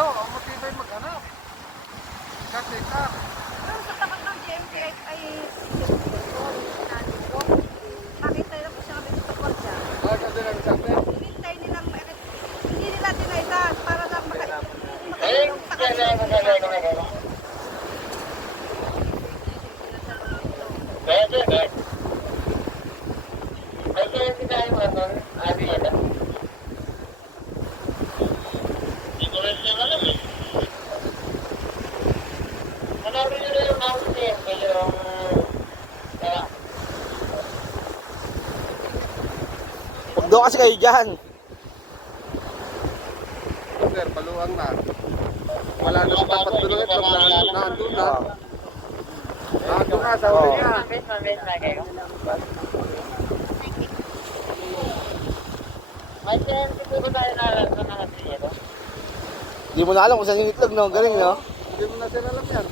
Ito, ang matibay maghanap. Kasi ka. Pero sa tapat ng GMK ay nakita nila po siya kami sa tapat siya. Ano din ang sabi? Hinintay nilang, hindi nila tinaitan para lang Ayun, makatulong sa kanila. Pwede, pwede. Ay, kaya sinabi mo nun, abi yata. Hindi ko rin siya alam eh. Hanapin nyo na yung house niya, yung... Huwag daw kasi kayo dyan. Sir, paluang na. Wala na sa tapat doon ito. Nandun na. Nandun na sa uli niya. Mabes na kayo. May chance ko tayo na nakasili ito. Hindi mo na alam kung saan yung itlog, no? Galing, no? Hindi mo na sila alam yan.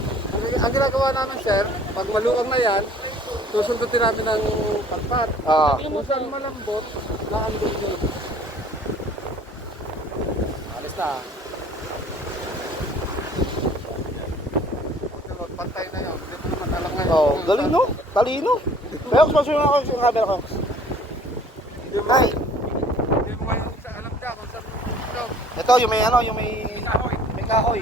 Ang ginagawa namin, sir, pag maluwang na yan, susundutin namin ng patpat. Kung saan malambot, naandun yun. Alis na. Pantay na yun. Hindi mo naman alam ngayon. Oh, galing, no? Talino. Kaya kung sponsor ako yung camera ko. Hindi mo, Ay, hindi mo ngayon alam ka kung saan mo. ito yung may ano, yung may kahoy.